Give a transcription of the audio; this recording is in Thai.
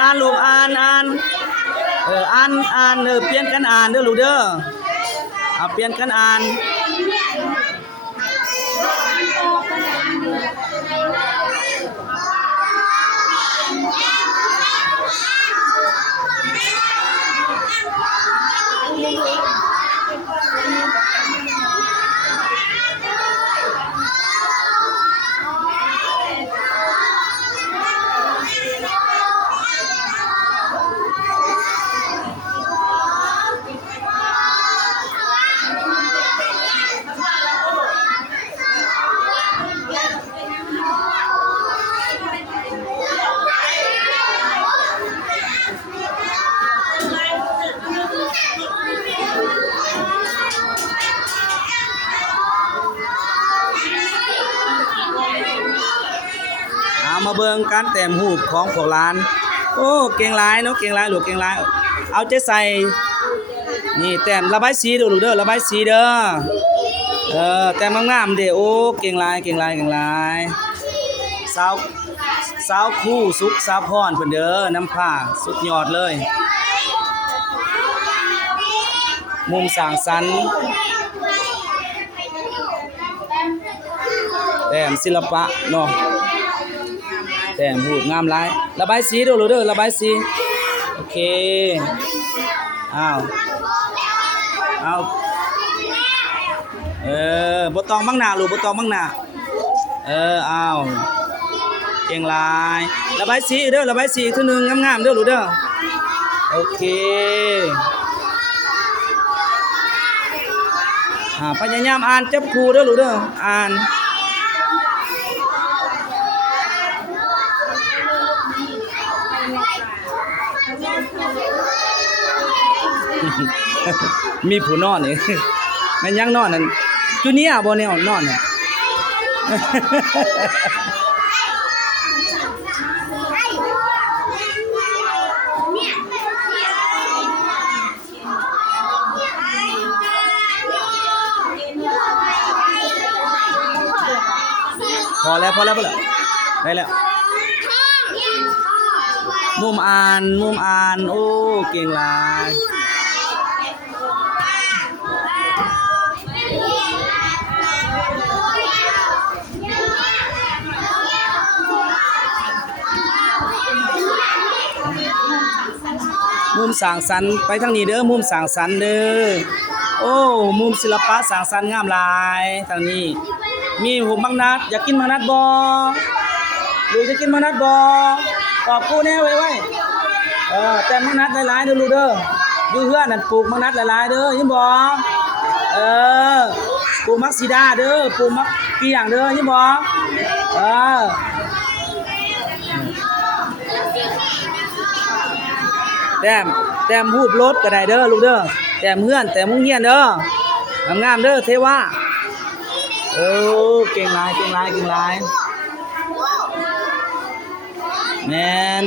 อ่านลูกอ่านอ่านเปลี่ยนกันอ่านเด้อลูกเด้อเปลี่ยนกันอ่านมาเบิ่งการแต้มรูปของพวกหลานโอ้เก่งหลายเนาะเก่งหลายลูกเก่งหลายเอาใจใส่นี่แต้มระบายสีเด้อลูกเด้อระบายสีเด้อแต้มงามๆเด้อโอ้เก่งหลายสาวคู่สุขสาวพรเพิ่นเด้อน้ำผ้าสุดยอดเลยมุมสร้างสรรค์แต้มศิลปะเนาะแต้มรูปงามหลายระบายสีเด้อลูกเด้อระบายสีโอเคเอาบ่ต้องบังหน้าลูกบ่ต้องบังหน้าเอาเก่งหลายระบายสีเด้อระบายสีอีกทีนึงงามๆเด้อลูกเด้อโอเคพยายามอ่านจับคู่เด้อลูกเด้ออ่านมีผู้นอนนี่แม่นยังนอนนั่นจูเนียร์บ่แนวนอนเนี่ยพอแล้วได้แล้วมุมอ่านโอ้เก่งหลายมุมสร้างสรรค์ไปทางนี้เด้อมุมสร้างสรรค์เด้อโอ้มุมศิลปะสร้างสรรค์งามหลายทางนี้มีหูมังนัดอยากกินมังนัดบ่ลูกจะกินมังนัดบ่ตอบกูแน่ไว้แต่มังนัดหลายๆเด้อลูกเด้ออยู่เฮือนนั่นปลูกมังนัดหลายๆเด้อยินบ่ปลูกมักสีดาเด้อปลูกมักเกี่ยงเด้อยินบ่แต้มรูปรถก็ได้เด้อลูกเด้อแต้มเฮือนแต้มมุ้งเฮียนเด้องามๆเด้อเทวะเก่งหลายแม่น